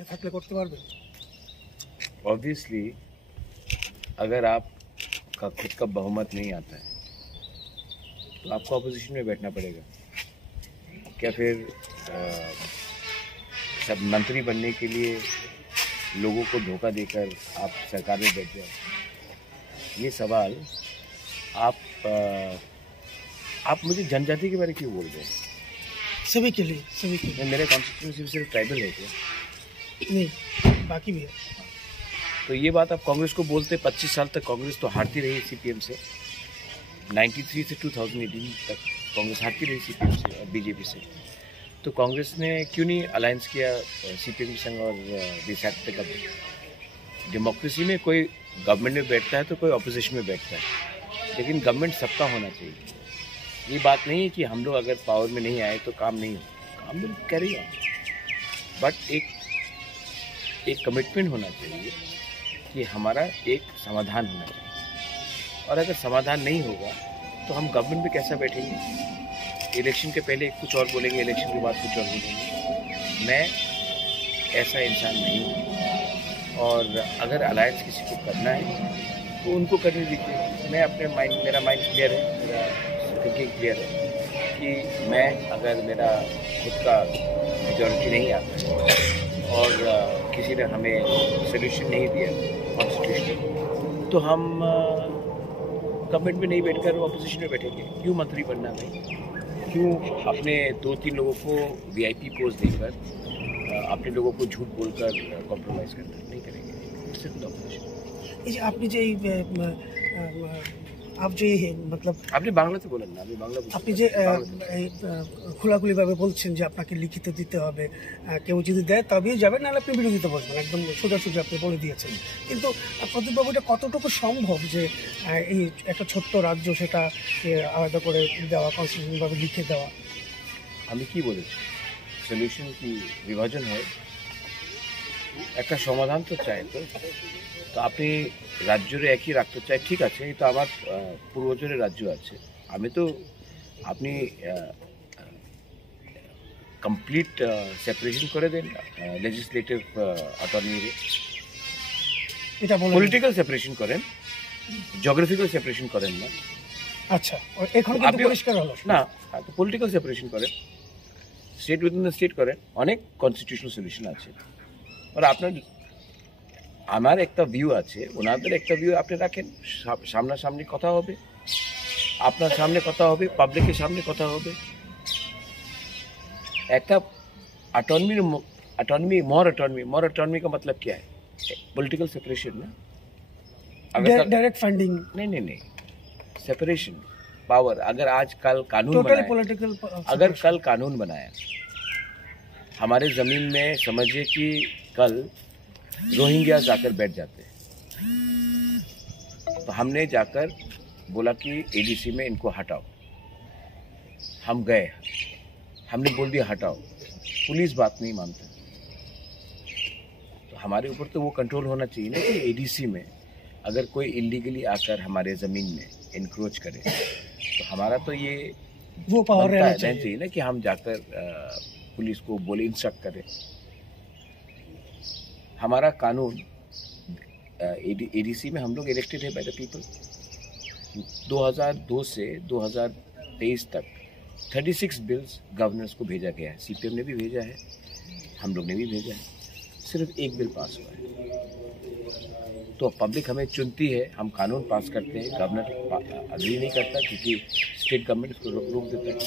সরকার থাকলে করতে পারবেন? ऑब्वियसली अगर आपका खुद का बहुमत नहीं आता है तो आपको अपोजिशन में बैठना पड़ेगा। क्या फिर सब मंत्री बनने के लिए लोगों को धोखा देकर आप सरकार में बैठ जाए? ये सवाल आप मुझे जनजाति के बारे में क्यों बोल रहे हैं? सभी के लिए, सभी के लिए। मेरे कॉन्स्टिट्यूंसी सिर्फ ट्राइबल है क्या? नहीं, बाकी भी है। तो ये बात आप कांग्रेस को बोलते। 25 साल तक कांग्रेस तो हारती रही सीपीएम से। 93 से 2018 तक कांग्रेस हारती रही सीपीएम से और बीजेपी से। तो कांग्रेस ने क्यों नहीं अलायंस किया सीपीएम के संग और डिसाइड तक? डेमोक्रेसी में कोई गवर्नमेंट में बैठता है तो कोई अपोजिशन में बैठता है, लेकिन गवर्नमेंट सबका होना चाहिए। ये बात नहीं है कि हम लोग अगर पावर में नहीं आए तो काम नहीं हो, काम भी कैरी ऑन, बट एक कमिटमेंट होना चाहिए कि हमारा एक समाधान होना चाहिए। और अगर समाधान नहीं होगा तो हम गवर्नमेंट में कैसा बैठेंगे? इलेक्शन के पहले कुछ और बोलेंगे, इलेक्शन के बाद कुछ और बोलेंगे। मैं ऐसा इंसान नहीं हूँ। और अगर अलायंस किसी को करना है तो उनको करने दीजिए। मैं अपने मेरा माइंड क्लियर है, मेरा थिंकिंग क्लियर है कि मैं अगर मेरा खुद का मेजॉरिटी नहीं आता है और किसी ने हमें सोल्यूशन नहीं दिया कॉन्स्टिट्यूशन, तो हम गवर्नमेंट में नहीं बैठकर वो अपोजिशन में बैठेंगे। क्यों मंत्री बनना भाई? क्यों अपने 2-3 लोगों को वीआईपी पोस्ट देकर अपने लोगों को झूठ बोलकर कॉम्प्रोमाइज़ करना? नहीं करेंगे, सिर्फ अपोजिशन। আপনি যে मतलब আপনি বাংলাতে বলেন না, আমি বাংলা বুঝি। আপনি যে খোলাখুলিভাবে বলছেন যে আপনাকে লিখিত দিতে হবে, কেউ যদি দেয় তবেই যাবেন, নাহলে আপনি বিরোধিতা বসবেন, একদম সোজাসুজি আপনি বলে দিয়েছেন। কিন্তু প্রদীপবাবু, এটা কতটুকু সম্ভব যে এই একটা ছোট্ট রাজ্য সেটাকে আলাদা করে দেওয়া, কনস্টিটিউশনভাবে লিখে দেওয়া? আমি কি বলেছি? সলিউশন কি বিভাজন হয়? একটা সমাধান তো চাই। তো আপনি রাজ্যের একই রাখতে চাই, ঠিক আছে, এই তো আমার পূর্বজরের রাজ্য আছে। আমি তো আপনি কমপ্লিট সেপারেশন করে দেন লেজিসলেটিভ অটোনমি, এটা বলেন। পলিটিক্যাল সেপারেশন করেন, জিওগ্রাফিক্যাল সেপারেশন করেন না। আচ্ছা, এখন কিন্তু পরিষ্কার হলো না, তো পলিটিক্যাল সেপারেশন করেন, স্টেট উইদিন দ্য স্টেট করেন। অনেক কনস্টিটিউশনাল সলিউশন আছে। আর আপনার আমার একটা ভিউ আছে, ওনাদের একটা ভিউ আপনি রাখেন, সামনাসামনি কথা হবে, আপনার সামনে কথা হবে, পাবলিকের সামনে কথা হবে। একটা मोर अटॉनमी का मतलब क्या है? पॉलिटिकल सेपरेशन ना, डायरेक्ट फंडिंग नहीं, सेपरेशन पावर। अगर आज कल कानून टोटली पॉलिटिकल, अगर कल कानून बनाया हमारे जमीन में, समझिए कि कल रोहिंग्या जाकर बैठ जाते हैं, तो हमने जाकर बोला कि एडीसी में इनको हटाओ। हम गए, हमने बोल दिया हटाओ, पुलिस बात नहीं मानता। तो हमारे ऊपर तो वो कंट्रोल होना चाहिए ना कि एडीसी में अगर कोई इलीगली आकर हमारे ज़मीन में इंक्रोच करे तो हमारा तो ये वो पावर रहना चाहिए ना कि हम जाकर पुलिस को बोले, इंस्ट्रक्ट करें। हमारा कानून एडीसी में हम लोग इलेक्टेड है बाय द पीपल। 2002 से 2023 तक 36 बिल्स गवर्नर्स को भेजा गया है। सीपीएम ने भी भेजा है, हम लोग ने भी भेजा है, सिर्फ एक बिल पास हुआ है। तो पब्लिक हमें चुनती है, हम कानून पास करते हैं, गवर्नर अग्री नहीं करता क्योंकि स्टेट गवर्नमेंट उसको रोक देता है।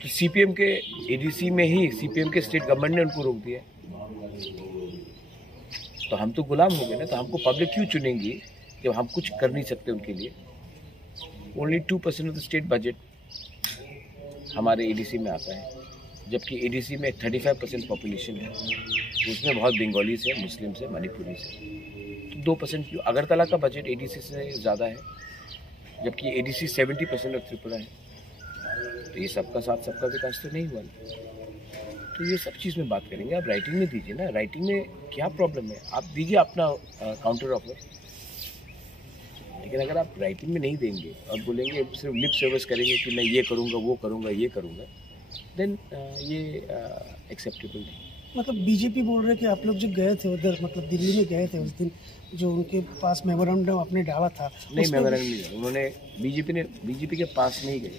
तो सीपीएम के एडीसी में ही सीपीएम के स्टेट गवर्नमेंट ने उनको रोक दिया। तो हम तो गुलाम हो गए ना। तो हमको पब्लिक क्यों चुनेंगी जब हम कुछ कर नहीं सकते उनके लिए? Only 2% of the state budget हमारे एडीसी में आता है, जबकि एडीसी में 35% पॉपुलेशन है, उसमें बहुत बंगाली से, मुस्लिम से, मणिपुरी से। तो 2% क्यों? अगरतला का बजट एडीसी से ज़्यादा है, जबकि एडीसी 70% ऑफ त्रिपुरा है। तो ये सबका साथ सबका विकास तो नहीं हुआ। तो ये सब चीज़ में बात करेंगे। आप राइटिंग में दीजिए ना, राइटिंग में क्या प्रॉब्लम है? आप दीजिए अपना काउंटर ऑफर। लेकिन अगर आप राइटिंग में नहीं देंगे और बोलेंगे, सिर्फ लिप सर्विस करेंगे कि मैं ये करूँगा, वो करूँगा, ये करूँगा, देन ये एक्सेप्टेबल नहीं। मतलब बीजेपी बोल रहे कि आप लोग जो गए थे उधर, मतलब दिल्ली में गए थे उस दिन, जो उनके पास मेमोरेंडम आपने डाला था, नहीं मेमोरेंडम नहीं, उन्होंने बीजेपी के पास नहीं गए,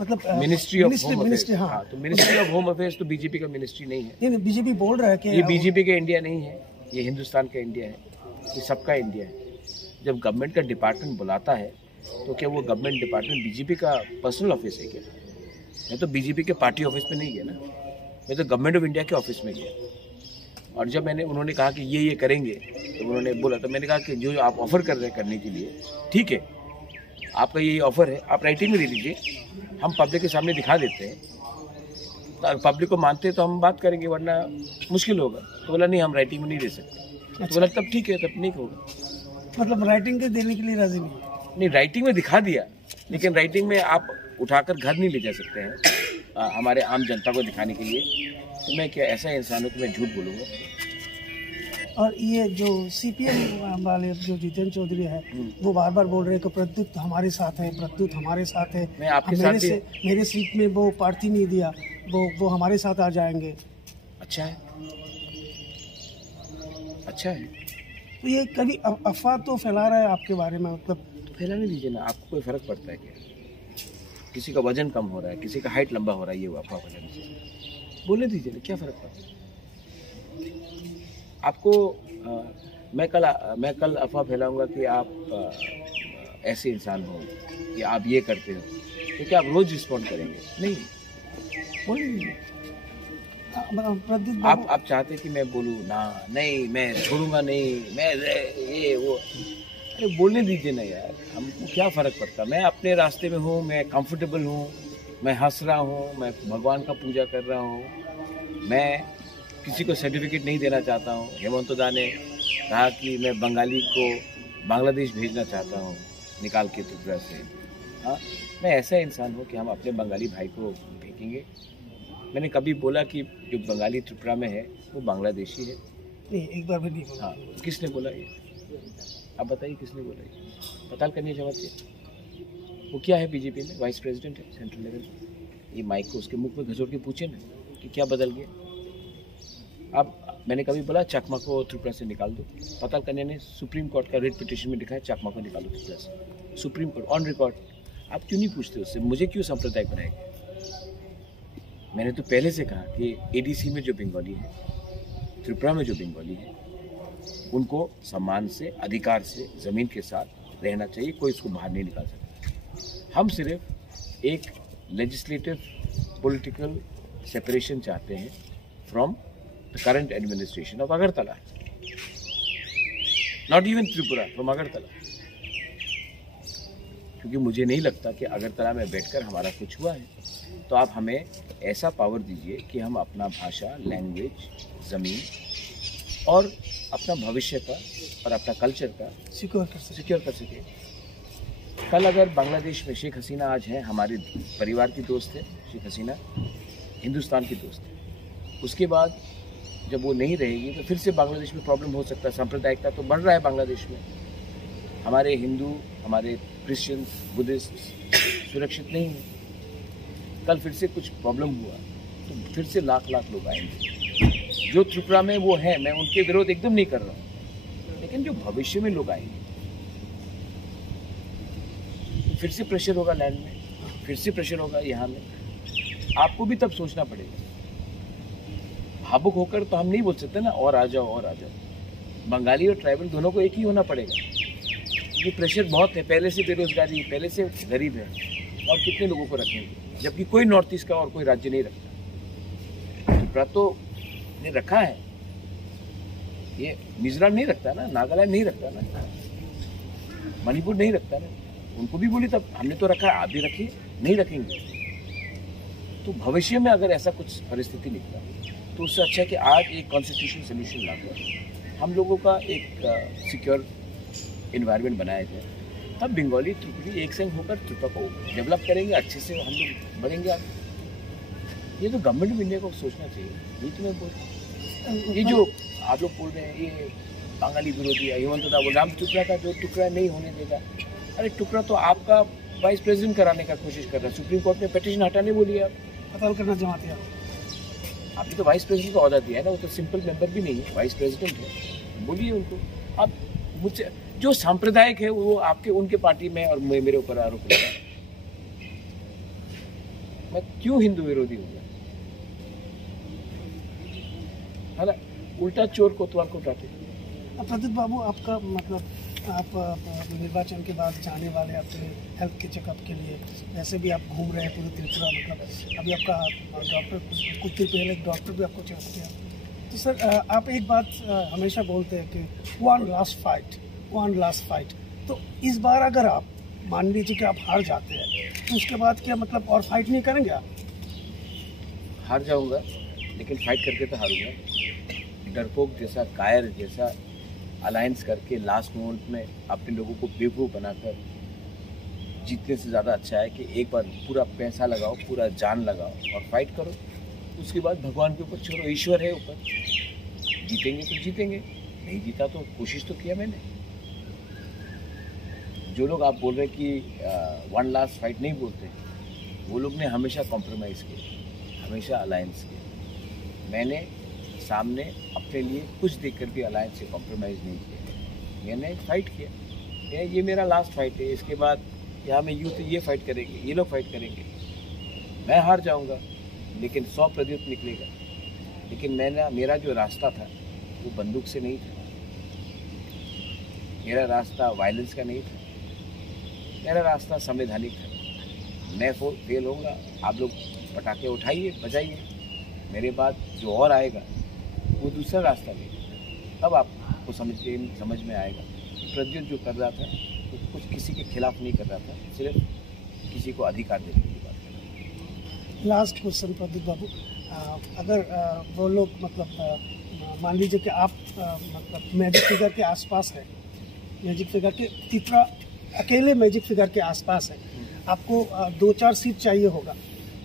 मतलब मिनिस्ट्री ऑफ होम अफेयर्स। हाँ, हाँ, तो मिनिस्ट्री ऑफ होम अफेयर्स तो बीजेपी का मिनिस्ट्री नहीं है। नहीं, बीजेपी बोल रहा है कि ये बीजेपी का इंडिया नहीं है, ये हिंदुस्तान का इंडिया है, ये सबका इंडिया है। जब गवर्नमेंट का डिपार्टमेंट बुलाता है तो क्या वो गवर्नमेंट डिपार्टमेंट बीजेपी का पर्सनल ऑफिस है क्या? मैं तो बीजेपी के पार्टी ऑफिस में नहीं गया ना, मैं तो गवर्नमेंट ऑफ इंडिया के ऑफिस में गया। और जब उन्होंने कहा कि ये करेंगे, तो उन्होंने बोला, तो मैंने कहा कि जो आप ऑफर कर रहे हैं करने के लिए, ठीक है, आपका ये ऑफर है, आप राइटिंग में दे दीजिए, हम पब्लिक के सामने दिखा देते हैं, तो पब्लिक को मानते हैं तो हम बात करेंगे, वरना मुश्किल होगा। तो बोला नहीं, हम राइटिंग में नहीं दे सकते। तो बोला तब ठीक है, तब नहीं होगा। मतलब राइटिंग के देने के लिए राजी नहीं, राइटिंग में दिखा दिया, लेकिन राइटिंग में आप उठाकर घर नहीं ले जा सकते हैं हमारे आम जनता को दिखाने के लिए। तो मैं क्या ऐसा इंसान हूँ कि मैं झूठ बोलूँगा? और ये जो सीपीएम वाले जो जितेंद्र चौधरी है, वो बार बार बोल रहे हैं कि प्रद्युत हमारे साथ है, प्रद्युत हमारे साथ है, मैं आपके साथ मेरे सीट में वो प्रार्थी नहीं दिया, वो हमारे साथ आ जाएंगे। अच्छा है, अच्छा है। तो ये कभी अफवाह तो फैला रहा है आपके बारे में, मतलब तो फैलाने दीजिए ना, आपको कोई फर्क पड़ता है क्या? किसी का वजन कम हो रहा है, किसी का हाइट लंबा हो रहा है, ये अफवाह फैलाने से बोलने दीजिए ना, क्या फर्क पड़ता है आपको? मैं कल अफवाह फैलाऊंगा कि आप ऐसे इंसान हो कि आप ये करते हो, तो क्या आप रोज रिस्पॉन्ड करेंगे? नहीं, बोलने दीजिए। आप चाहते कि मैं बोलूँ ना, नहीं मैं छोड़ूंगा नहीं, मैं ये वो, अरे बोलने दीजिए ना यार, हमको क्या फ़र्क पड़ता? मैं अपने रास्ते में हूँ, मैं कंफर्टेबल हूँ, मैं हंस रहा हूँ, मैं भगवान का पूजा कर रहा हूँ, मैं किसी को सर्टिफिकेट नहीं देना चाहता हूँ। हेमंत दा ने कहा कि मैं बंगाली को बांग्लादेश भेजना चाहता हूँ निकाल के त्रिपुरा से। हाँ, मैं ऐसा इंसान हूँ कि हम अपने बंगाली भाई को भेजेंगे। मैंने कभी बोला कि जो बंगाली त्रिपुरा में है वो बांग्लादेशी है? नहीं, एक बार भी नहीं बोला। हाँ, किसने बोला ये? आप बताइए किसने बोला ये? पताल करनी चाहिए। वो क्या है बीजेपी में? वाइस प्रेसिडेंट है सेंट्रल लेवल। ये माइक को उसके मुख में घसोड़ के पूछे ना कि क्या बदल गया। अब मैंने कभी बोला चकमा को त्रिपुरा से निकाल दो? पताल कन्या ने सुप्रीम कोर्ट का रेट पिटिशन में लिखा है चकमा को निकालो त्रिपुरा से, सुप्रीम कोर्ट ऑन रिकॉर्ड। आप क्यों नहीं पूछते उससे? मुझे क्यों सांप्रदायिक बनाएंगे? मैंने तो पहले से कहा कि एडीसी में जो बंगाली है, त्रिपुरा में जो बंगाली है, उनको सम्मान से, अधिकार से, ज़मीन के साथ रहना चाहिए, कोई इसको बाहर नहीं निकाल सकता। हम सिर्फ एक लेजिस्लेटिव पॉलिटिकल सेपरेशन चाहते हैं from the current administration of Agartala, not even Tripura, from Agartala. क्योंकि मुझे नहीं लगता कि अगरतला में बैठकर हमारा कुछ हुआ है। तो आप हमें ऐसा पावर दीजिए कि हम अपना भाषा, लैंग्वेज, ज़मीन और अपना भविष्य का और अपना कल्चर का सिक्योर कर सके। कल अगर बांग्लादेश में शेख हसीना आज हैं, हमारे परिवार की दोस्त है शेख हसीना, हिंदुस्तान की दोस्त है। उसके बाद जब वो नहीं रहेगी तो फिर से बांग्लादेश में प्रॉब्लम हो सकता है। सांप्रदायिकता तो बढ़ रहा है बांग्लादेश में। हमारे हिंदू, हमारे क्रिश्चियन, बुद्धिस्ट सुरक्षित नहीं है। कल फिर से कुछ प्रॉब्लम हुआ तो फिर से लाख लोग आएंगे। जो त्रिपुरा में वो हैं, मैं उनके विरोध एकदम नहीं कर रहा हूँ, लेकिन जो भविष्य में लोग आएंगे तो फिर से प्रेशर होगा लैंड में, फिर से प्रेशर होगा यहाँ में। आपको भी तब सोचना पड़ेगा। भावुक होकर तो हम नहीं बोल सकते ना और आ जाओ और आ जाओ। बंगाली और ट्राइबल दोनों को एक ही होना पड़ेगा। ये प्रेशर बहुत है, पहले से बेरोजगारी, पहले से गरीब है, और कितने लोगों को रखेंगे, जबकि कोई नॉर्थ ईस्ट का और कोई राज्य नहीं रखता। त्रिपुरा तो ने रखा है, ये मिजोरम नहीं रखता ना, नागालैंड नहीं रखता ना, मणिपुर नहीं रखता ना। उनको भी बोली तब हमने तो रखा है, आप भी रखिए, नहीं रखेंगे। तो भविष्य में अगर ऐसा कुछ परिस्थिति निकला तो उससे अच्छा है कि आज एक कॉन्स्टिट्यूशनल सोल्यूशन लाकर हम लोगों का एक सिक्योर इन्वायरमेंट बनाया जाए, तब बंगाली त्रिपुरी एक संग होकर त्रिपुरा को डेवलप करेंगे, अच्छे से हम लोग बढ़ेंगे आगे। ये तो गवर्नमेंट ऑफ इंडिया को सोचना चाहिए। ये तो मैं बोल, ये जो आप लोग बोल रहे हैं ये बंगाली विरोधी है, हेमंत दा बोल रहा हम त्रिपुरा का जो टुकड़ा नहीं होने देगा। अरे टुकड़ा तो आपका वाइस प्रेसिडेंट कराने का कोशिश कर रहा है, सुप्रीम कोर्ट ने पिटीशन हटाने बोली। आप पताल करना चाहते हैं, आपने तो वाइस प्रेसिडेंट का ऑर्डर दिया है ना, वो तो सिंपल मेंबर भी नहीं है, वाइस प्रेसिडेंट है। बोलिए उनको। अब मुझसे जो सांप्रदायिक है वो आपके उनके पार्टी में और मेरे ऊपर आरोप लगा है। मैं क्यों हिंदू विरोधी हूँ, है ना? उल्टा चोर कोतवाल को डांटे। प्रदीप बाबू, आपका मतलब आप निर्वाचन के बाद जाने वाले अपने हेल्थ के चेकअप के लिए, वैसे भी आप घूम रहे हैं पूरी त्रिपुरा, मतलब अभी आपका डॉक्टर कुछ दिन पहले एक डॉक्टर भी आपको चेकअप किया। तो सर आप एक बात हमेशा बोलते हैं कि वन लास्ट फाइट। तो इस बार अगर आप मान लीजिए कि आप हार जाते हैं तो उसके बाद क्या मतलब और फाइट नहीं करेंगे आप? हार जाऊंगा लेकिन फाइट करके तो हारूंगा। डरपोक जैसा, कायर जैसा अलायंस करके लास्ट मोमेंट में अपने लोगों को बेवकूफ़ बनाकर जीतने से ज़्यादा अच्छा है कि एक बार पूरा पैसा लगाओ, पूरा जान लगाओ और फाइट करो। उसके बाद भगवान के ऊपर छोड़ो, ईश्वर है ऊपर। जीतेंगे तो जीतेंगे, नहीं जीता तो कोशिश तो किया मैंने। जो लोग आप बोल रहे हैं कि वन लास्ट फाइट नहीं बोलते, वो लोग ने हमेशा कॉम्प्रोमाइज़ किया, हमेशा अलायंस किया। मैंने सामने अपने लिए कुछ देखकर भी अलायंस से कॉम्प्रोमाइज़ नहीं किया। मैंने फाइट किया, ये मेरा लास्ट फाइट है। इसके बाद यहाँ में यूथ ये फाइट करेंगे, ये लोग फाइट करेंगे, मैं हार जाऊँगा लेकिन 100% निकलेगा। लेकिन मेरा जो रास्ता था वो बंदूक से नहीं था, मेरा रास्ता वायलेंस का नहीं था, मेरा रास्ता संवैधानिक था। मैं फेल होऊंगा, आप लोग पटाखे उठाइए, बजाइए, मेरे बाद जो और आएगा वो दूसरा रास्ता लेगा। अब आपको समझ में आएगा। प्रद्युत जो कर रहा था वो कुछ किसी के खिलाफ नहीं कर रहा था, सिर्फ किसी को अधिकार देने की बात कर रहा था। लास्ट क्वेश्चन प्रदीप बाबू, अगर वो लोग मतलब मान लीजिए कि आप मतलब मैजिक फिगर के आसपास है, मैजिक फिगर के त्रिपुरा अकेले मैजिक फिगर के आसपास है, आपको 2-4 सीट चाहिए होगा,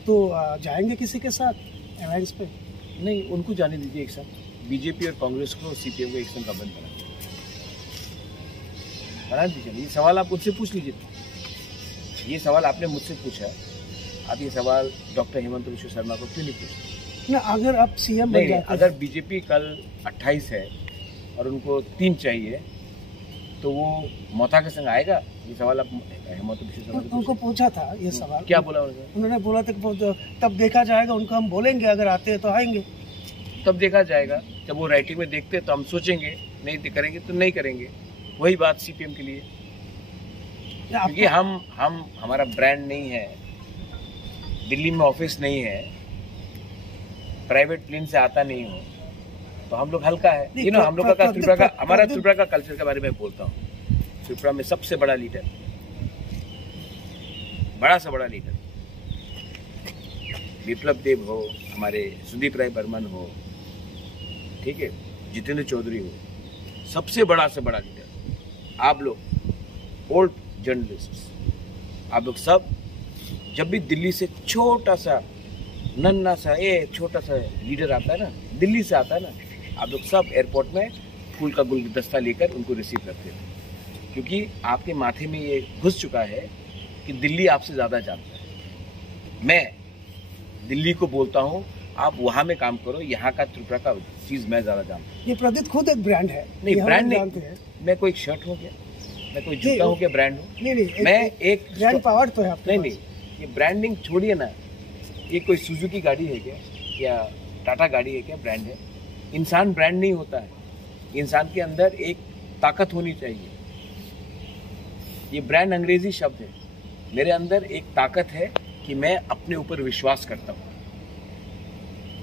तो जाएंगे किसी के साथ अलायंस पे? नहीं, उनको जाने दीजिए एक साथ। बीजेपी और कांग्रेस को, सीपीएम को एक संग का बंद बना दीजिए। ये सवाल आप मुझसे पूछ लीजिए। ये सवाल आपने मुझसे पूछा, आप ये सवाल डॉक्टर हेमंत बिश्व शर्मा को क्यों नहीं पूछते? ना, अगर आप सीएम बन जाते, अगर बीजेपी कल 28 है और उनको 3 चाहिए तो वो मोता के संग आएगा? ये सवाल आप हेमंत बिश्व शर्मा को उनको पूछा था ये सवाल। क्या बोला उन्होंने? बोला था कि तब देखा जाएगा, उनको हम बोलेंगे अगर आते हैं तो आएंगे। तब देखा जाएगा, जब वो राइटिंग में देखते तो हम सोचेंगे, नहीं करेंगे तो नहीं करेंगे। वही बात सीपीएम के लिए, क्योंकि हमारा ब्रांड नहीं है, दिल्ली में ऑफिस नहीं है, प्राइवेट प्लेन से आता नहीं हो, तो हम लोग हल्का है। हम लोग का त्रिपुरा का, हमारा त्रिपुरा का कल्चर के बारे में बोलता हूँ। त्रिपुरा में सबसे बड़ा लीडर, बड़ा से बड़ा लीडर विप्लव देव हो, हमारे सुदीप राय बर्मन हो, ठीक है, जितेंद्र चौधरी हो, सबसे बड़ा से बड़ा लीडर। आप लोग ओल्ड जर्नलिस्ट, आप लोग सब जब भी दिल्ली से छोटा सा नन्ना सा छोटा सा लीडर आता है ना, दिल्ली से आता है ना, आप लोग सब एयरपोर्ट में फूल का गुलदस्ता लेकर उनको रिसीव करते थे, क्योंकि आपके माथे में ये घुस चुका है कि दिल्ली आपसे ज़्यादा जानता है। मैं दिल्ली को बोलता हूँ, आप वहाँ में काम करो, यहाँ का त्रिपुरा का चीज़ मैं ज़्यादा जानता हूँ। ये प्रदीप खुद एक ब्रांड है। नहीं, ब्रांड नहीं, मैं कोई शर्ट हो गया, मैं कोई जूता हो गया ब्रांड हो? नहीं, मैं एक ब्रांड पावर तो है आपके। नहीं, ये ब्रांडिंग छोड़िए ना, ये कोई सुजुकी गाड़ी है क्या, या टाटा गाड़ी है क्या ब्रांड है? इंसान ब्रांड नहीं होता है, इंसान के अंदर एक ताकत होनी चाहिए। ये ब्रांड अंग्रेजी शब्द है, मेरे अंदर एक ताकत है कि मैं अपने ऊपर विश्वास करता हूँ।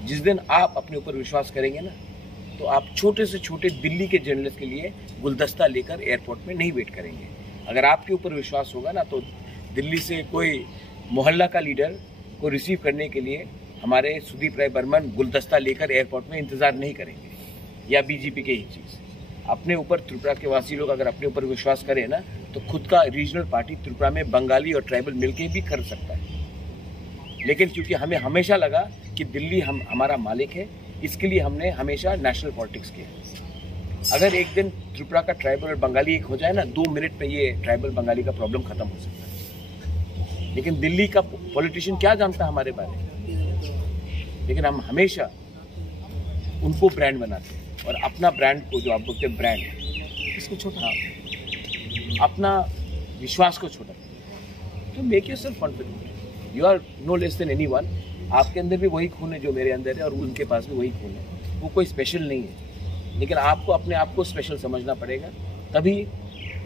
जिस दिन आप अपने ऊपर विश्वास करेंगे ना, तो आप छोटे से छोटे दिल्ली के जर्नलिस्ट के लिए गुलदस्ता लेकर एयरपोर्ट में नहीं वेट करेंगे। अगर आपके ऊपर विश्वास होगा ना, तो दिल्ली से कोई मोहल्ला का लीडर को रिसीव करने के लिए हमारे सुदीप राय बर्मन गुलदस्ता लेकर एयरपोर्ट में इंतजार नहीं करेंगे, या बीजेपी के ही चीज़। अपने ऊपर त्रिपुरा के वासी लोग अगर अपने ऊपर विश्वास करें ना, तो खुद का रीजनल पार्टी त्रिपुरा में बंगाली और ट्राइबल मिलके भी कर सकता है। लेकिन क्योंकि हमें हमेशा लगा कि दिल्ली हमारा मालिक है, इसके लिए हमने हमेशा नेशनल पॉलिटिक्स किया। अगर एक दिन त्रिपुरा का ट्राइबल और बंगाली एक हो जाए ना, 2 मिनट में ये ट्राइबल बंगाली का प्रॉब्लम खत्म हो सकता है। लेकिन दिल्ली का पॉलिटिशियन क्या जानता है हमारे बारे में? लेकिन हम हमेशा उनको ब्रांड बनाते हैं और अपना ब्रांड को, जो आप बोलते हैं ब्रांड, इसको छोटा, हाँ, अपना विश्वास को छोटा। तो make yourself confident, you are no less than anyone. आपके अंदर भी वही खून है जो मेरे अंदर है और उनके पास भी वही खून है। वो कोई स्पेशल नहीं है, लेकिन आपको अपने आप को स्पेशल समझना पड़ेगा, तभी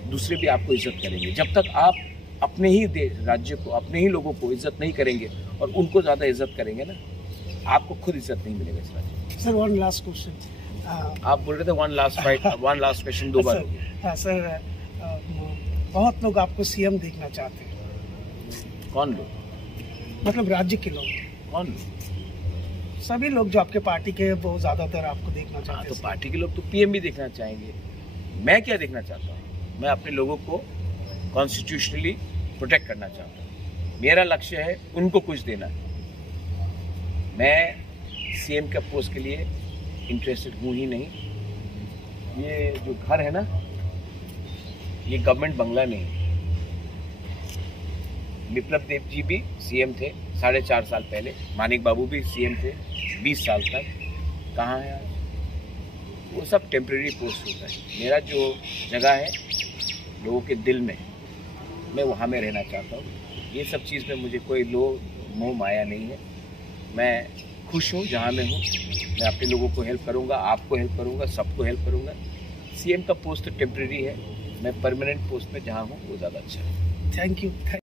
दूसरे भी आपको इज्जत करेंगे। जब तक आप अपने ही राज्य को, अपने ही लोगों को इज्जत नहीं करेंगे और उनको ज़्यादा इज्जत करेंगे ना, आपको खुद इज्जत नहीं मिलेगा इस राज्य में। सर वन लास्ट क्वेश्चन, आप बोल रहे थे वन लास्ट क्वेश्चन 2 बार। हाँ सर, बहुत लोग आपको सीएम देखना चाहते हैं। कौन लोग? मतलब राज्य के लोग। कौन लोग? सभी लोग जो आपके पार्टी के, वो ज्यादातर आपको देखना हाँ, चाहते तो हैं। पार्टी के लोग तो पीएम भी देखना चाहेंगे। मैं क्या देखना चाहता हूँ? मैं अपने लोगों को कॉन्स्टिट्यूशनली प्रोटेक्ट करना चाहता हूँ। मेरा लक्ष्य है उनको कुछ देना। मैं सीएम का पोस्ट के लिए इंटरेस्टेड हूँ ही नहीं। ये जो घर है ना, ये गवर्नमेंट बंगला नहीं है। विप्लव देव जी भी सीएम थे 4.5 साल पहले, मानिक बाबू भी सीएम थे 20 साल तक। कहाँ है आज? वो सब टेम्परेरी पोस्ट होता है। मेरा जो जगह है लोगों के दिल में, मैं वहाँ में रहना चाहता हूँ। ये सब चीज़ में मुझे कोई मोह माया नहीं है। मैं खुश हूँ जहाँ मैं हूँ। मैं अपने लोगों को हेल्प करूँगा, आपको हेल्प करूँगा, सबको हेल्प करूँगा। सीएम का पोस्ट तो टेम्परेरी है। मैं परमानेंट पोस्ट में जहाँ हूँ वो ज़्यादा अच्छा है। Thank you.